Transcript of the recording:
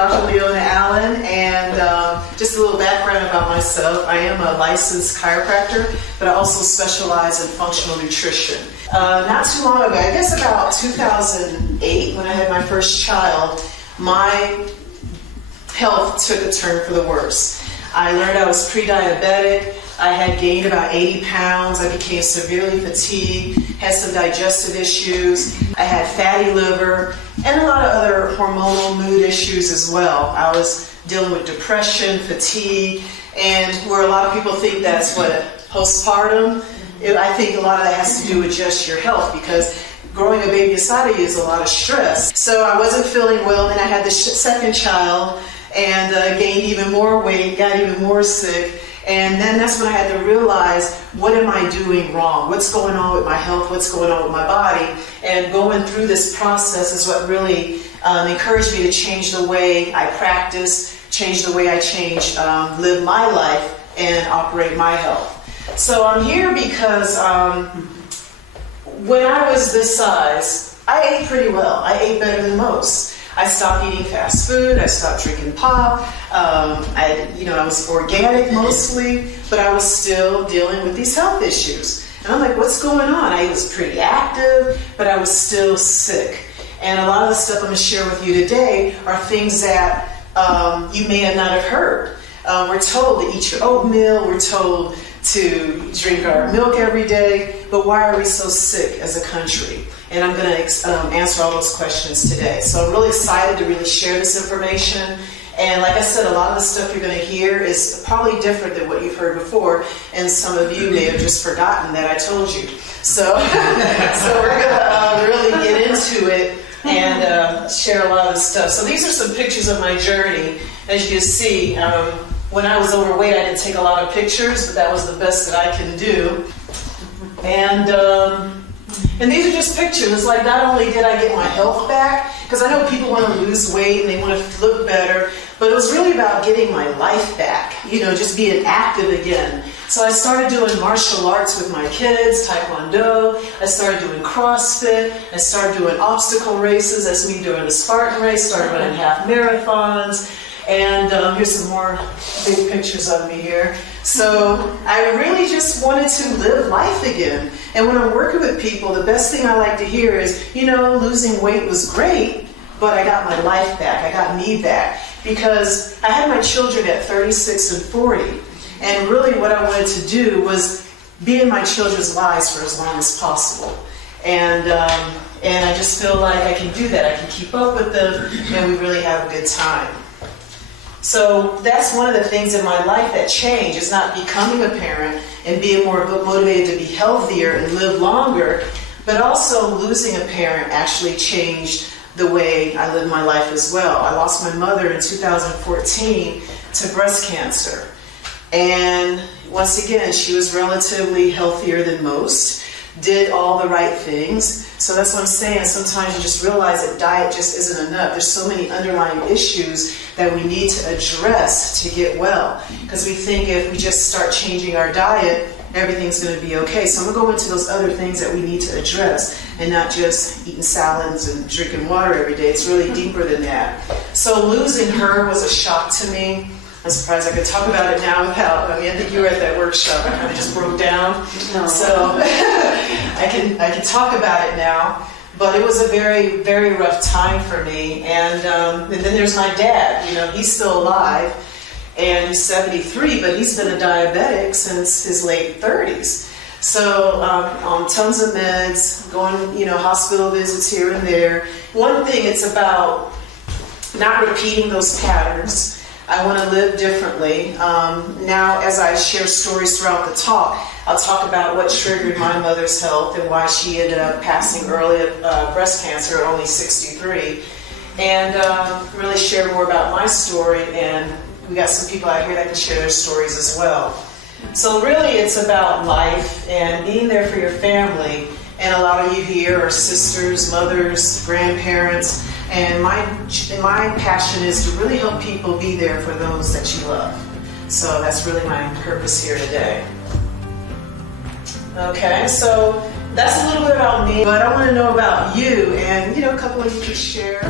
Dr. Leona Allen, and just a little background about myself. I am a licensed chiropractor, but I also specialize in functional nutrition. Not too long ago, I guess about 2008, when I had my first child, my health took a turn for the worse. I learned I was pre-diabetic. I had gained about 80 pounds. I became severely fatigued, had some digestive issues. I had fatty liver and a lot of other hormonal mood issues as well. I was dealing with depression, fatigue, and where a lot of people think that's what postpartum, I think a lot of that has to do with just your health, because growing a baby inside of you is a lot of stress. So I wasn't feeling well, and I had the second child and gained even more weight, got even more sick. And then that's when I had to realize, what am I doing wrong? What's going on with my health? What's going on with my body? And going through this process is what really encouraged me to change the way I practice, change the way I live my life and operate my health. So I'm here because when I was this size, I ate pretty well. I ate better than most. I stopped eating fast food. I stopped drinking pop. I was organic mostly, but I was still dealing with these health issues. And I'm like, what's going on? I was pretty active, but I was still sick. And a lot of the stuff I'm going to share with you today are things that you may not have heard. We're told to eat your oatmeal. We're told to drink our milk every day. But why are we so sick as a country? And I'm going to answer all those questions today. So I'm really excited to really share this information. And like I said, a lot of the stuff you're going to hear is probably different than what you've heard before. And some of you may have just forgotten that I told you. So, so we're going to really get into it and share a lot of the stuff. So these are some pictures of my journey. As you can see, when I was overweight, I didn't take a lot of pictures, but that was the best that I can do. And these are just pictures. It's like, not only did I get my health back, because I know people want to lose weight and they want to look better, but it was really about getting my life back, just being active again. So I started doing martial arts with my kids, Taekwondo. I started doing CrossFit. I started doing obstacle races. That's me doing the Spartan race, started running half marathons. And here's some more big pictures of me here. So I really just wanted to live life again. And when I'm working with people, the best thing I like to hear is, losing weight was great, but I got my life back. I got me back. Because I had my children at 36 and 40. And really what I wanted to do was be in my children's lives for as long as possible. And I just feel like I can do that. I can keep up with them, and we really have a good time. So that's one of the things in my life that changed, is not becoming a parent and being more motivated to be healthier and live longer, but also losing a parent actually changed the way I live my life as well. I lost my mother in 2014 to breast cancer. And once again, she was relatively healthier than most, did all the right things. So that's what I'm saying. Sometimes you just realize that diet just isn't enough. There's so many underlying issues that we need to address to get well. Because we think if we just start changing our diet, everything's going to be okay. So I'm going to go into those other things that we need to address, and not just eating salads and drinking water every day. It's really deeper than that. So losing her was a shock to me. I'm surprised I could talk about it now without, I think you were at that workshop. I kind of just broke down. No. So I can talk about it now. But it was a very, very rough time for me. And then there's my dad. He's still alive. And he's 73, but he's been a diabetic since his late 30s. So on tons of meds, going, hospital visits here and there. One thing, it's about not repeating those patterns. I want to live differently. Now, as I share stories throughout the talk, I'll talk about what triggered my mother's health and why she ended up passing early of breast cancer at only 63. And really share more about my story, and we got some people out here that can share their stories as well. So really it's about life and being there for your family. And a lot of you here are sisters, mothers, grandparents. And my passion is to really help people be there for those that you love. So that's really my purpose here today. Okay, so that's a little bit about me, but I want to know about you, and a couple of you could share.